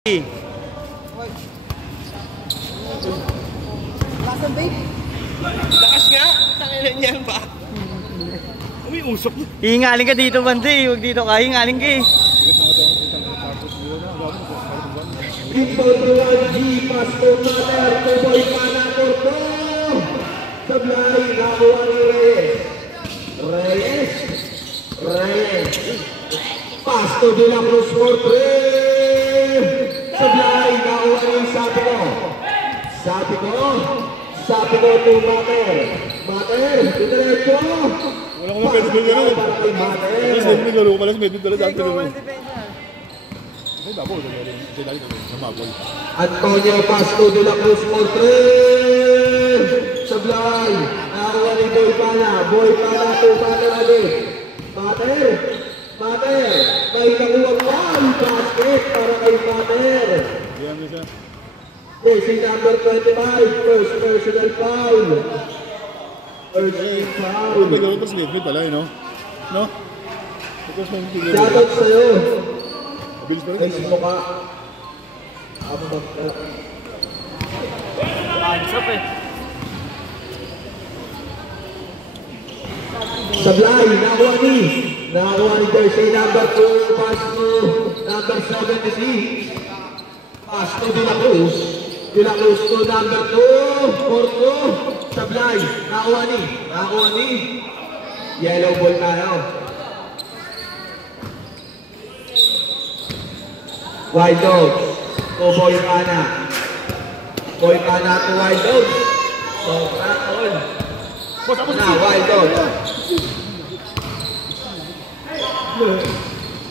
Lakas nga, tanginan niyan ba? Uy, usok mo. Hingalin ka dito, Bansi. Huwag dito ka, hingalin ka eh. Pasto de la Cruz for 3. Sablay, nakuha rin sabi ko to Mater, diretso. Wala ko na pwede din gano'n. Mas hindi gano'n ko pala sa medyo dala dati gano'n. Ay, babo, dali gano'n. Namabol. Antonio Pasto de la Cruz for 3. Sablay, nakuha rin Boy Pana to Mater agad. Mater, may nakuha foul basket para kay Mater. Jersey number 25, first personal foul. May gano'n pa sa gate pala eh, no? No? Shoutout sa'yo. Mabilis pa rin. Ay, sino ka? Ansap eh. Sablay, nakuha ni Jersey number 2, pass to number 76. Pass to De La Cruz to number 2, for 2. Sablay, nakuha ni. Yellow ball tayo. Wild Dogs to Boy Pana to Wild Dogs. Sobra all. Wild Dogs.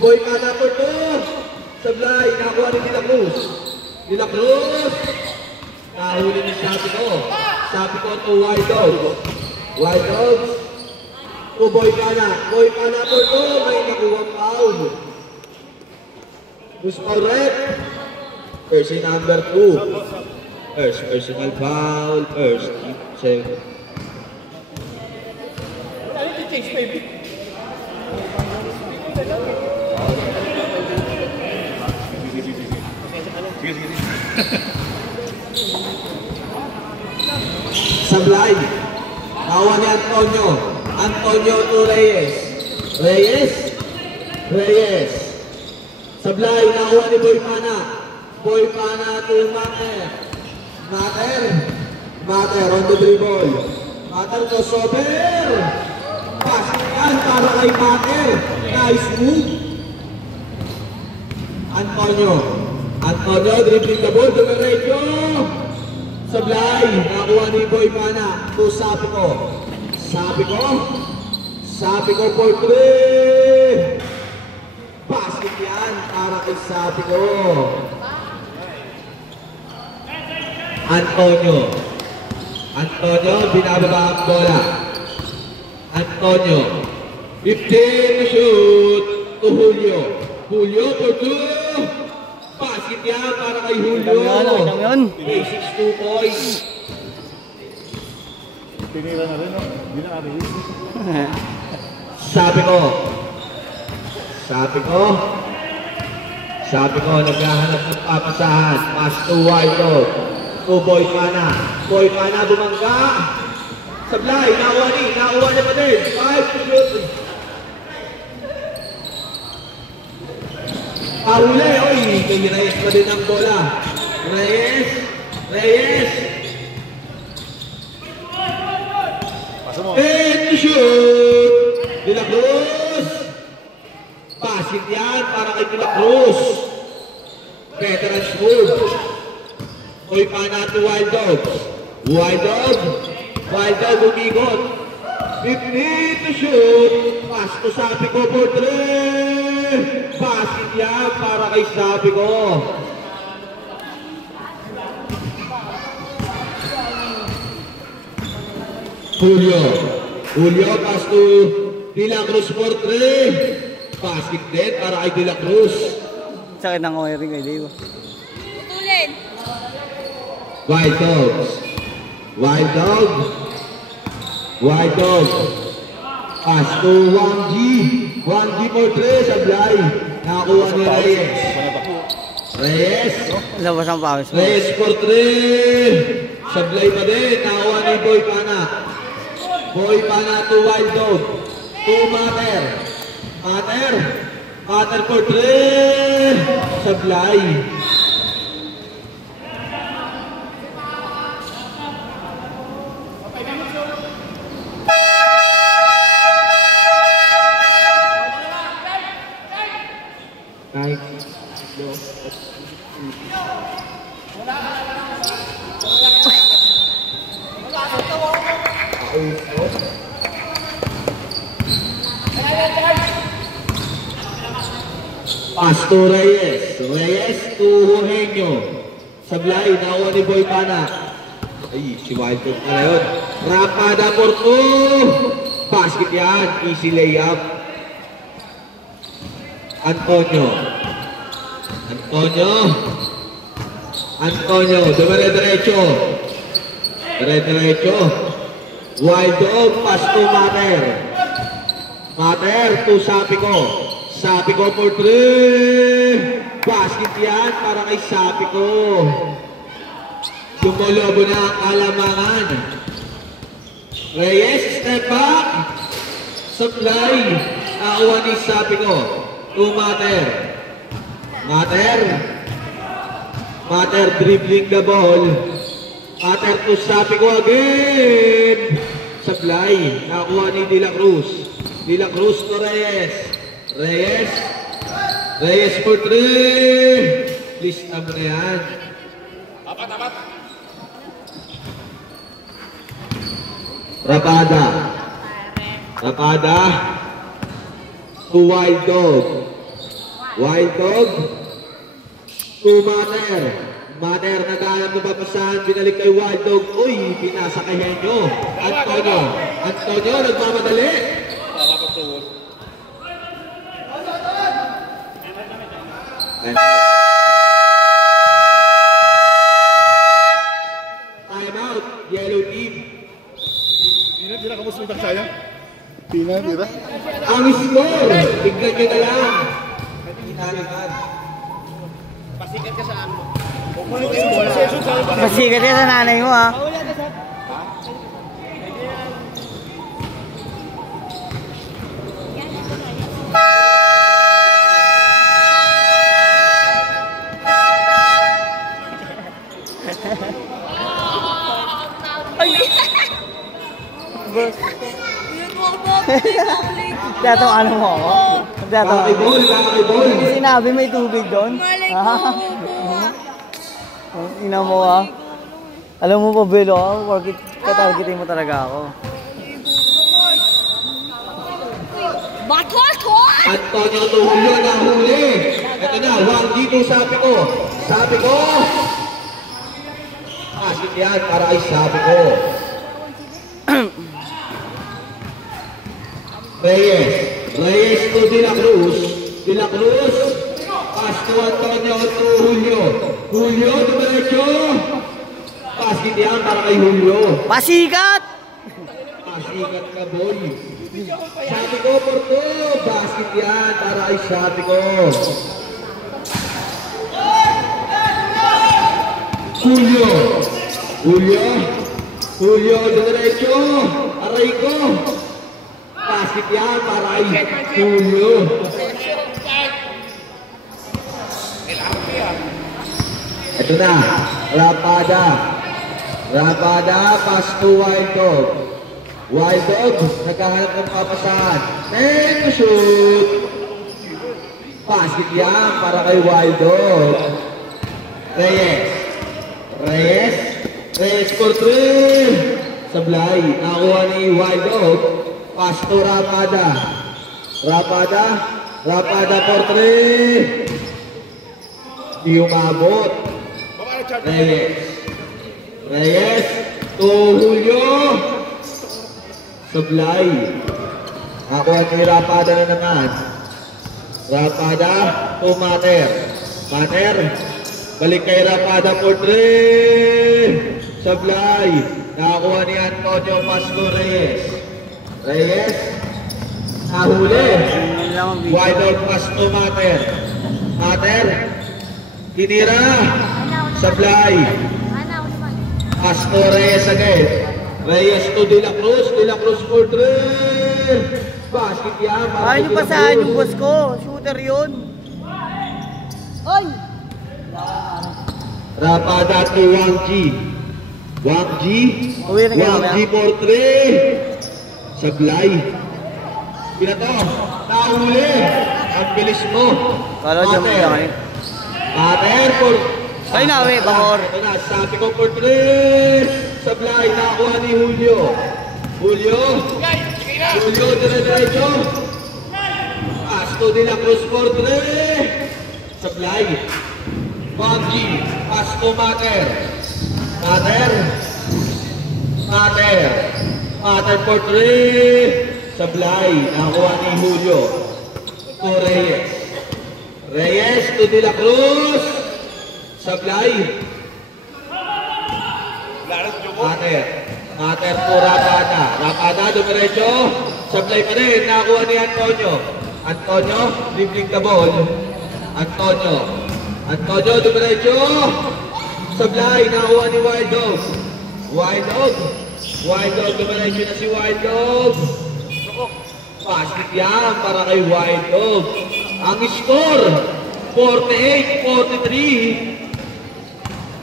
Boy Pana to 2. Sablay, nakuha ni De La Cruz. Nahuli ni sabi ko to Wild Dogs to Boy Pana to 2. May nakuha foul. Who's correct? Jersey number 2. First personal foul. Second. Sablay, nakuha ni Antonio to Reyes. Sablay, nakuha ni Boy Pana to Mater on the dribble. Mater to Sober. Pass yan para kay Mater. Nice move. Antonio dribbling the ball to Merejo. Sablay, nakuha ni Boy Pana to Sabi ko for 3. Basket yan para kay Sabi ko. Antonio, binababa ang bola. Antonio, 15 shoot to Julio for 2. Basket yan para kay Julio. Basic 2 points. Pinira na rin, no? Hindi na kami. Sabi ko, naghahanap ng papasahan. Pass to Wild Dog. To Boy Pana bumangga. Sablay, nakuha ni pa din. 5 to shoot. Ahuli, kay Reyes pa din ang bola. Reyes. Pasa mo. And shoot. De La Cruz. Pasit yan para kay De La Cruz. Veteran move. Boy Pana to Wild Dogs. Wild Dog umigot. 15 to shoot. Pass to Sabi ko for 3. Pasit yan para kay Sabi ko. Julio pass to De La Cruz for 3. Basket din para kay De La Cruz. Sakit ng wiring kay Leo. Putulin. Wild Dog. Pass to 1G for 3. Sablay. Nakakuha ni Reyes. Reyes. Labas ang pawis mo. Reyes for 3. Sablay pa din. Nakuha ni Boy Pana. Boy Pana to Wild Dog. To Mater. Mater for 3. Sablay. Pasto Reyes. Reyes to Eugenio. Sablay, nakuha ni Boy Pana. Ay, si Wildcat na yun. Rapada for 2. Basket yan. Easy layup. Antonio. Dire-diretso. Wild Dog, pass to Mater. Mater to Sapiko. Sapiko for 3. Basket yan para kay Sapiko. Lumolobo na ang Kalamangan. Reyes, step back. Supply. Nakakuha ni Sapiko. To Mater. Mater dribbling the ball. Mater to Sapiko again. Supply. Nakakuha ni De La Cruz. De La Cruz to Reyes. Reyes for 3. Lista mo na yan. Apat. Rapada. To Wild Dog. To Mater naghanap na papasahan, binalik kay Wild Dog. Uy, pinasa kay Henyo. Antonio, nagmamadali. Time out, yellow team. Tira, kamusta yung taksaya? Tira. Ang score, tignan nyo na lang. Pasikat ka sa nanay mo ha. Dato ano mo ako? Dato. Kakibol. Sinabi may tubig doon? Ina mo ah. Alam mo pa Belo, katargetin mo talaga ako. Antonio Tulio na huli. Ito na, 1 dito Sapiko. Basket yan para kay Sapiko. Reyes to De La Cruz. Pass to Antonio to Julio. Diretso. Basket yan para kay Julio. Pasikat ka boy. Sapiko for 2. Basket yan para kay Sapiko. Julio diretso. Aray ko. Basket yan para kay Julio. Ito na, Rapada, pass to Wild Dog. Nagkahanap ng papasahan. And to shoot. Basket yan para kay Wild Dog. Reyes for 3. Sablay, nakuha ni Wild Dog. Pass to Rapada for 3. Di umabot. Reyes to Julio. Sablay. Nakuha ni Rapada na naman. Rapada to Mater. Balik kay Rapada for 3. Sablay. Nakuha ni Antonio Pasco Reyes. Nahuli. Wild out pass to Mater. Tinira. Sablay. Pasco Reyes again. Reyes to De La Cruz. De La Cruz for 3. Basket yan. Ay, nyo pasahan yung boss ko. Shooter yun. Ay! Rapada to Wang G. Wang G. Uwi na kayo, Wang G for 3. Sablay. Pinato. Nahuli. Ang bilis mo. Kala dyan mo lang eh. Mater for... Ay, nawi, Bangor. Ito na, sabi ko for 3. Sablay, nakuha ni Julio. Julio. Julio, dire-diretso. Pasto De La Cruz for 3. Sablay. Wangji. Pasto Mater. Mater. Mater. Mater for 3. Sablay, nakuha ni Julio. To Reyes. Reyes to De La Cruz. Sablay. Mater. Mater to Rapada. Rapada, dumiretso. Sablay pa rin. Nakuha ni Antonio. Antonio, dribbling the ball. Antonio. Antonio, dumiretso. Sablay. Nakuha ni Wild Dog. Wild Dog. Wild Dog, dumiretso na si Wild Dog. Basket yan para kay Wild Dog. Ang score, 48-43.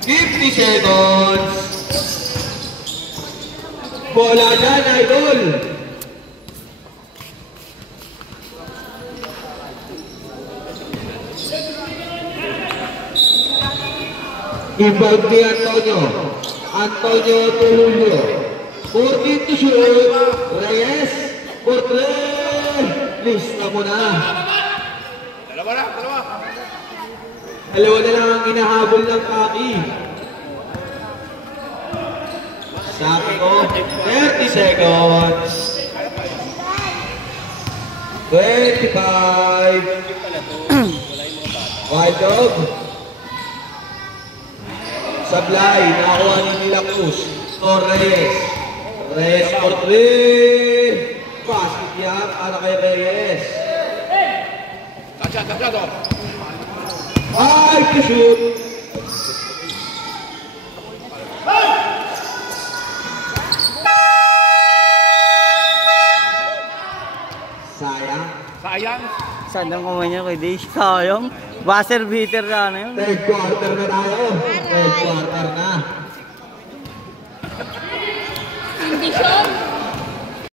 50 seconds. Bola dyan, idol. Inbound ni Antonio. Antonio to Julio. 14 to shoot. Reyes. 4-3. Lista mo na. Dalawa. Dalawa na lang ang inahabol ng Kaki. Sabi ko, 30 seconds. 25. Wild Dog. Sablay, nakakuha ni De La Cruz. Reyes. Reyes for 3. Basket yan para kay Reyes. Ay, to shoot. Sayang. Saan ang kumanya kay Daisy? Sayang. Buzzer beater na ano yun. Third quarter na tayo. Third quarter na. Condition.